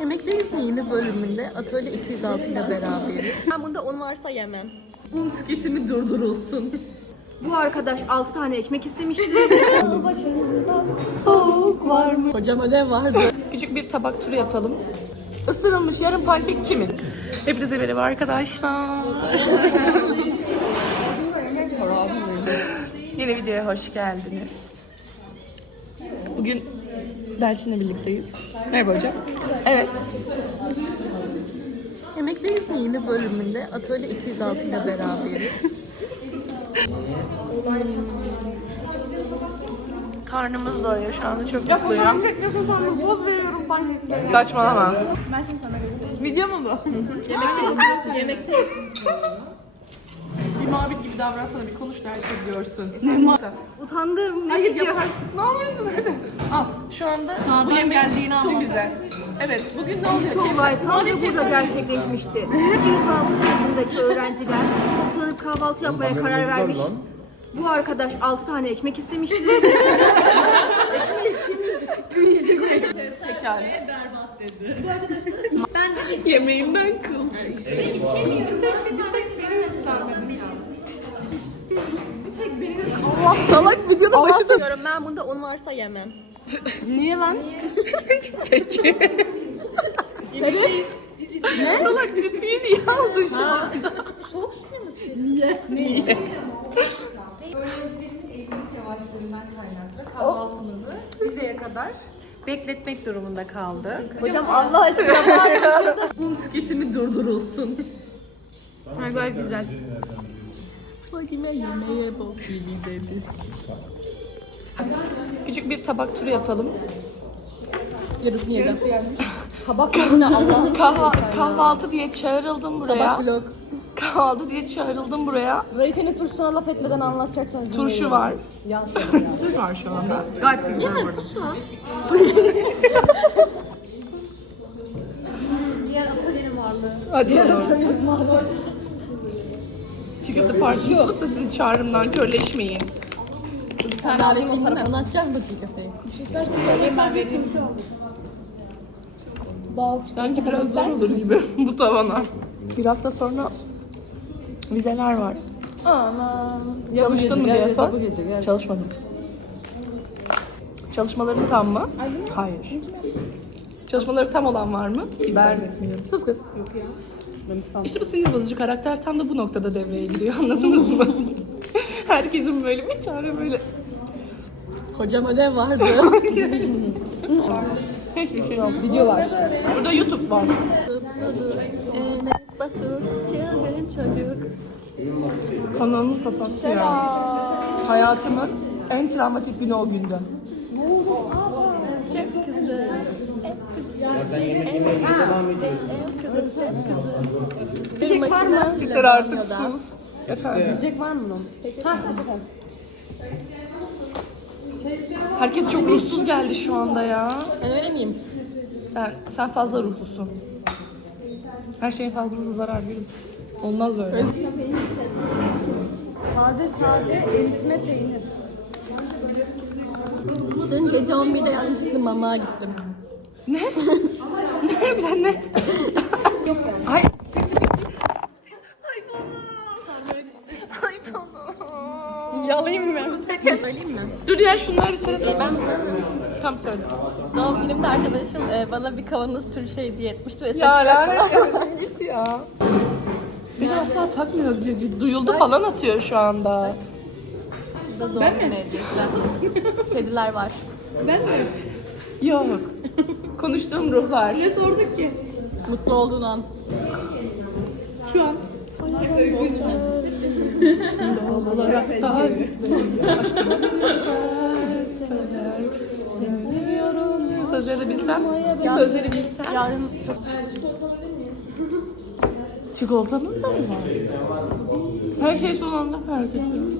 Yemekteyiz yeni bölümünde Atölye 206 ile beraberiz. Ben bunda un varsa yemem. Un tüketimi durdurulsun. Bu arkadaş 6 tane ekmek istemişti. Soğuk var mı? Hocam ödev vardı. Küçük bir tabak turu yapalım. Isırılmış yarım pankek kimin? Hepinize merhaba arkadaşlar. Yeni videoya hoş geldiniz. Bugün Belçin'le birlikteyiz. Merhaba hocam. Evet. Yemekteyiz yeni bölümünde Atölye 206 ile beraberiz. Karnımız doyuyor şu anda çok mutluyum. çekmiyorsun sandım. Poz veriyorum pankekle. Saçmalama. Ben şimdi sana göstereyim. Video mu bu? Yemekte. Bir muhabir gibi davransana bir konuş da herkes görsün. Ne ma? Utandım. Ne Hayır video? yaparsın. Ne olursun hadi. Al şu anda bu yemeğin geldiğini çok güzel. Evet bugün ne olacak? Çok Kevser- olay tam da burada Kevser- gerçekleşmişti. 206 sınıfındaki öğrenciler toplanıp kahvaltı yapmaya karar vermiş. Bu arkadaş 6 tane ekmek istemişti. Pekala. Ben de Yemeğimden kıl. ben içemiyorum. Bir tek bir tek benim hesabım Allah salak videoda başında. Diyorum ben bunda un varsa yemem. Niye lan? Peki. Sebep? Ne? Salak ciddi niye aldın şu an? Soğuk suyla mı Öğrencilerin eğitim yavaşlığından kaynaklı kahvaltımızı vizeye kadar bekletmek durumunda kaldık. Hocam Allah aşkına bağırma. Un tüketimi durdurulsun. Ha, gayet güzel. Fadime yemeğe bok gibi dedi. Küçük bir tabak turu yapalım. Yarısını yedim. Tabak ne Allah? Kahva- kahvaltı diye çağrıldım buraya. Tabak vlog. Kahvaltı diye çağrıldım buraya. Rayken'in turşusuna laf etmeden anlatacaksanız. Turşu var. Ya Turşu var şu anda. Gayet de güzel bu arada. Diğer atölyenin varlığı. Hadi ya. Çiğ köfte partisi olursa sizin çağrımdan körleşmeyin. Sen davetli mi? Anlatacağız mı çiğ köfteyi? Sanki biraz zor olur gibi bu tavana. Bir hafta sonra vizeler var. Aman. Çalıştın mı diye sor. Bu gece gel. Çalışmadım. Çalışmaların tam mı? Hayır. Çalışmaları tam olan var mı? Hiç zannetmiyorum. Sus kız. Yok ya. İşte bu sinir bozucu karakter tam da bu noktada devreye giriyor. Anladınız mı? Herkesin böyle bir tane böyle... Hocam ödev vardı. Hiçbir şey yok. Video var. Burada YouTube var. Enes Batur, çılgın çocuk. Kanalını kapattı ya. Hayatımın en travmatik günü o gündü. Yiyecek var mı? Yeter artık sus. Efendim. Yiyecek var mı? Ha, Herkes çok ruhsuz geldi şu anda ya. Ben öyle miyim? Sen sen fazla ruhlusun. Her şeyin fazlası zarar verir. Olmaz böyle. Taze sadece eritme peynir. Dün gece 11'de yanlışlıkla mamaya gittim. Ne? ne bilen ne? Yok yani. Ay spesifik. Yalayayım mı? Söyleyeyim mi? Dur ya şunları bir söylesene. Ben söylemiyorum. Tam söyle. Doğum günümde arkadaşım e, bana bir kavanoz turşu hediye etmişti ve Ya lanet eylesin git ya. Beni asla takmıyor. Duyuldu falan atıyor şu anda. da doğum günü hediyesi. Kediler var. Yok. Konuştuğum ruhlar. Ne sorduk ki? Mutlu olduğun an. Şu an. Daha. Seni seviyorum. Sözleri bilsem. Sözleri bilsem. Yarın Çikolatamız da mı var? Her şey son anda fark ettim.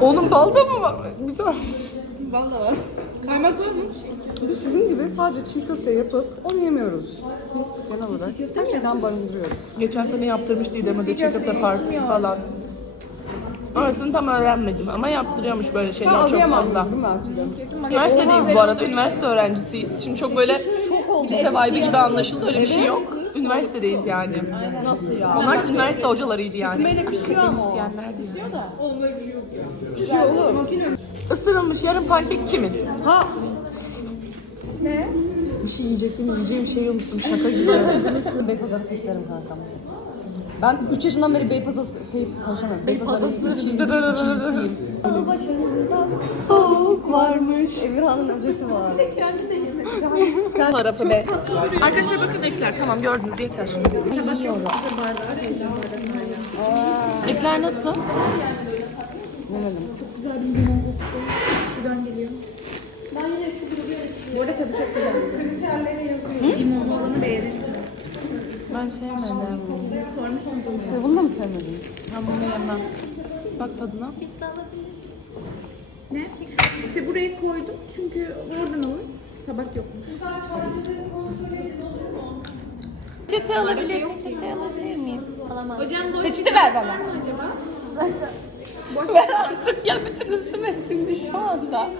Onun bal da mı var? Bir tane. Bal da var. Kaymak var mı? De sizin gibi sadece çiğ köfte yapıp onu yemiyoruz. Biz genel olarak her şeyden barındırıyoruz. Geçen sene yaptırmıştı İdem'e de çiğ köfte partisi falan. Orasını tam öğrenmedim ama yaptırıyormuş böyle şeyler çok Okuyamazsın fazla. mi ben size? Üniversitedeyiz bu arada. Üniversite öğrencisiyiz. Şimdi çok böyle lise vibe gibi anlaşıldı. Öyle bir şey yok. Üniversitedeyiz yani. Nasıl ya? Onlar üniversite hocalarıydı yani. Böyle pişiyor ama o. Akademisyenlerdi. Pişiyor oğlum. Isırılmış yarım pankek kimin? Ha. Ne? Bir şey yiyecektim, yiyeceğim şeyi unuttum. Şaka gibi. Beypazarı feklerim kankam. Ben 3 yaşından beri Beypazarı Bey, konuşamıyorum. Beypazarı çiğsiyim. Soğuk varmış. Emirhan'ın özeti var. Tarafı be. Arkadaşlar bakın ekler. Tamam gördünüz yeter. Ekler nasıl? Bu arada tabii çok güzel. Limonlu olanı beğenirsin. Ben sevmedim. Sen bunu da mı sevmedin? Ben bunu yemem. Bak tadına. Ne? İşte buraya koydum çünkü oradan alın. Tabak yokmuş. Peçete alabilir miyim? Peçete alabilir miyim? Hocam boş Peçete ver bana. mı acaba? Ver artık ya bütün üstüme sindi şu anda.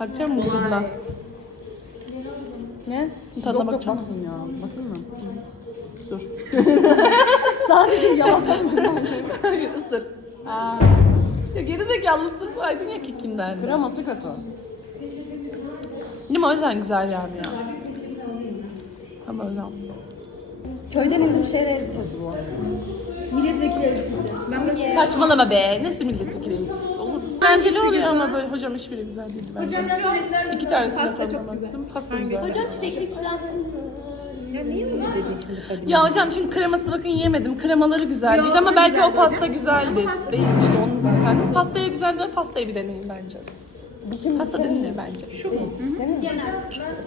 Bakacağım mı tadına? Ne? Tadına Yok, yok, bakacağım. bakmayayım ya. Bakayım mı? Dur. Sadece yalasam Hayır ısır. Aa. Ya gerizekalı ısırsaydın ya kekinden. Kreması kötü. Değil mi o yüzden güzel yani ya. Ama öyle. Köyden indim şeyler elbisesi bu. Milletvekili elbisesi. Ben böyle Saçmalama be. Nasıl milletvekili elbisesi? Eğlenceli oluyor ama böyle hocam hiçbiri güzel değildi bence. Hocam çilekler İki tanesini Pasta de çok tadına güzel. baktım. Pasta güzel. Hocam çilekli güzel. Ya niye bunu dedi? Ya hocam çünkü kreması bakın yemedim. Kremaları güzel değil ama belki o pasta güzeldir. Değil işte onun zaten. Pastaya güzel de pastayı bir deneyin bence. Pasta denilir bence. Şu mu?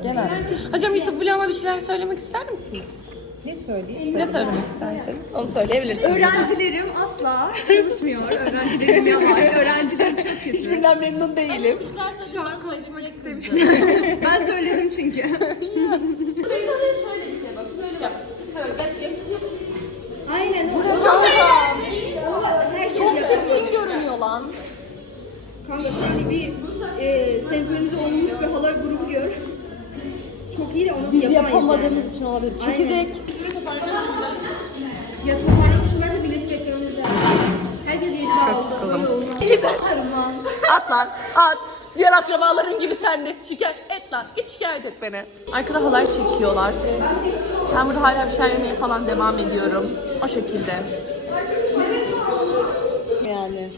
Genel. Hocam YouTube vloguma bir şeyler söylemek ister misiniz? Ne söyleyeyim? Ne söylemek isterseniz onu söyleyebilirsiniz. Öğrencilerim asla çalışmıyor. Öğrencilerim yavaş. Öğrencilerim çok kötü. Hiçbirinden memnun değilim. Şu an konuşmak istemiyorum. ben söylerim çünkü. Aynen. Burada çok Çok çirkin görünüyor lan. Kanka sen de bir e, senkronize olmuş bir halay grubu gör. Çok iyi de onu Biz yapamayız yapamadığımız için olabilir. Çekirdek. Atarım lan. At lan at. Diğer akrabaların gibi sen de şikayet et lan. Git şikayet et beni. Arkada halay çekiyorlar. Ben burada hala bir şeyler yemeye falan devam ediyorum. O şekilde. Yani.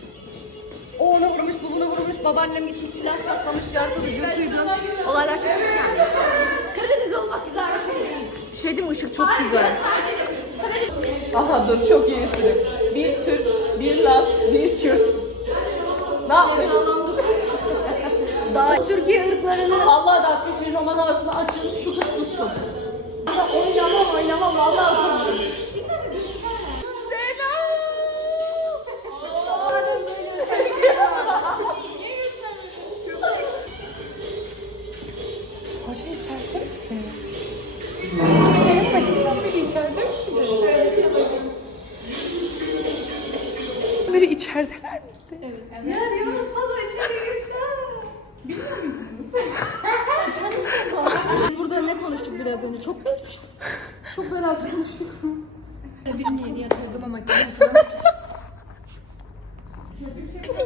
O onu vurmuş, bu bunu vurmuş, babaannem gitmiş silah saklamış, yargılı, cürtüydü. Olaylar çok hoş geldi. Karadeniz olmak güzel bir şey değil. Bir şey diyeyim mi? Işık çok güzel. Aha dur çok iyi isim. Bir Türk, bir Laz, bir Kürt. Ne yapmış? Daha Türkiye ırklarını Allah da affetsin roman havasını açın şu kız sussun. Oynamam oynamam vallahi utandım. Hoca içeride mi? Senin başından beri içeride misin? Biri içerideler miydi? Biz burada ne konuştuk biraz önce? Çok çok merak konuştuk. Bir hediye yatırdım ama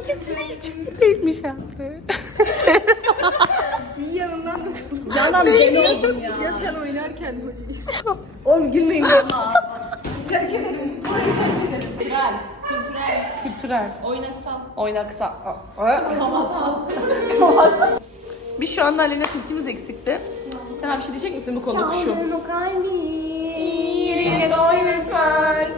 İkisi de içerideymiş abi. yanından Yanan beni oldun ya. ya sen oynarken böyle. Oğlum gülmeyin. Terk ederim. Burayı terk ederim. Kültürel. Oynaksal. Oynaksal. Kavasal. Kavasal. Biz şu anda Aleyna tilkimiz eksikti. Sen abi bir şey diyecek misin bu konuda şu? o kalbi. Yine lütfen.